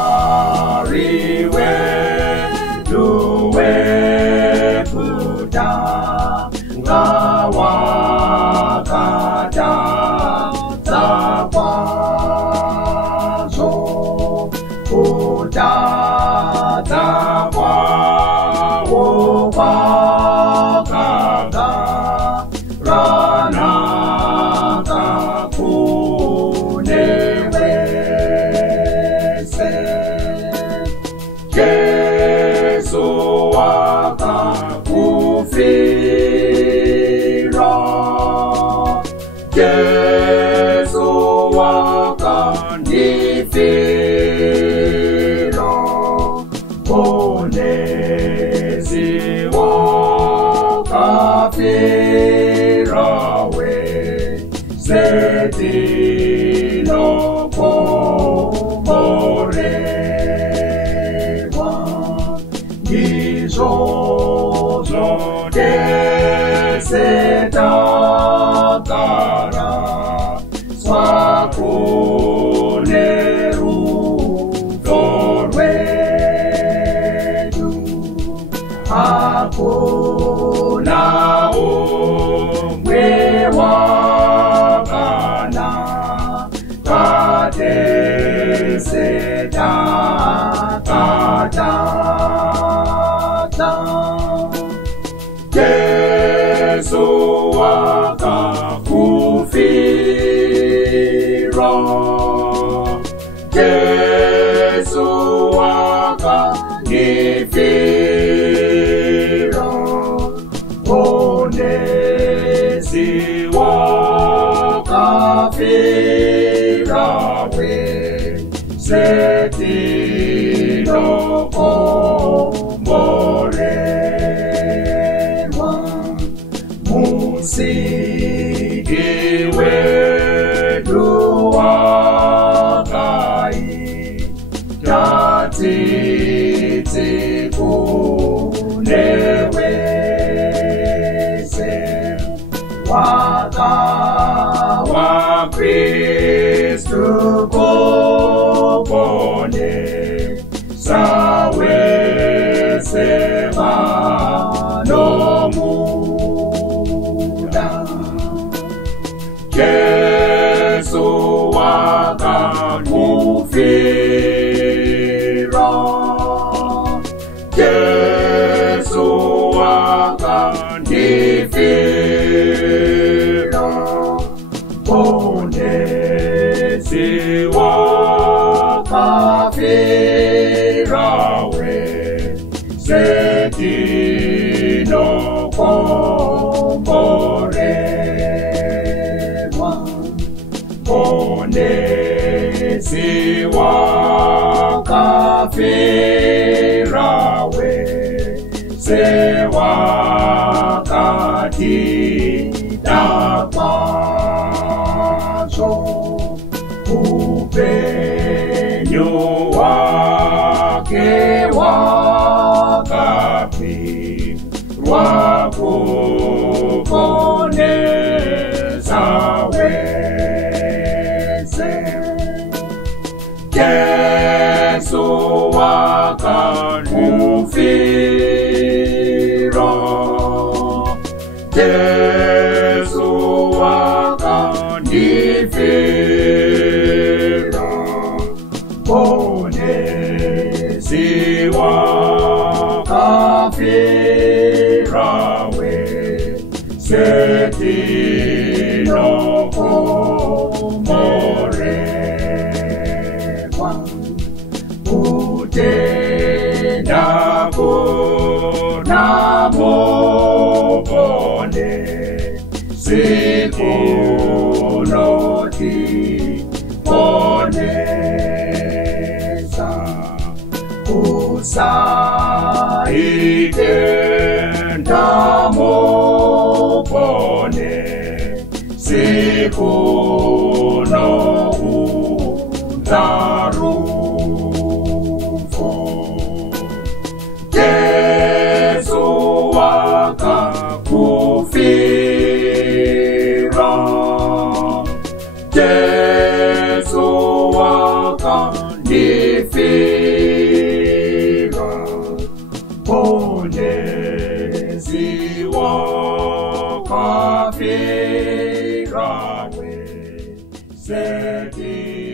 wabariwe tuwe wakata kwazo kutata kwawo rana kakunewese Yesu wakakufira Yesu wakanifira Onezi wakafira we Zetino komorewa Izozo desetakara Swakuneru dorwedu Hakuna umwe wakana katesetakata Yesu wakakufira Yesu wakanifira Onezi wakafira we Zetino komorewa Musiki wetu wakai Tatiti kunewese Waka wa Kristu kopone Sawese manomuda Yesu wakakufira Yesu wakanifira Onezi wakafira we Zetino komorewa Onezi wakafira we Sewakatita kwazo Upenyo wake wakapi Wakuponeza wese Yesu wakakufira Yesu wakanifira Onezi wakafira we Zetino komorewa Utenda kuna mobone Sikunoti ponesa Usaide ndamobone Sikuno utarufo Yesu wakakufira Yesu wakakufira umeketi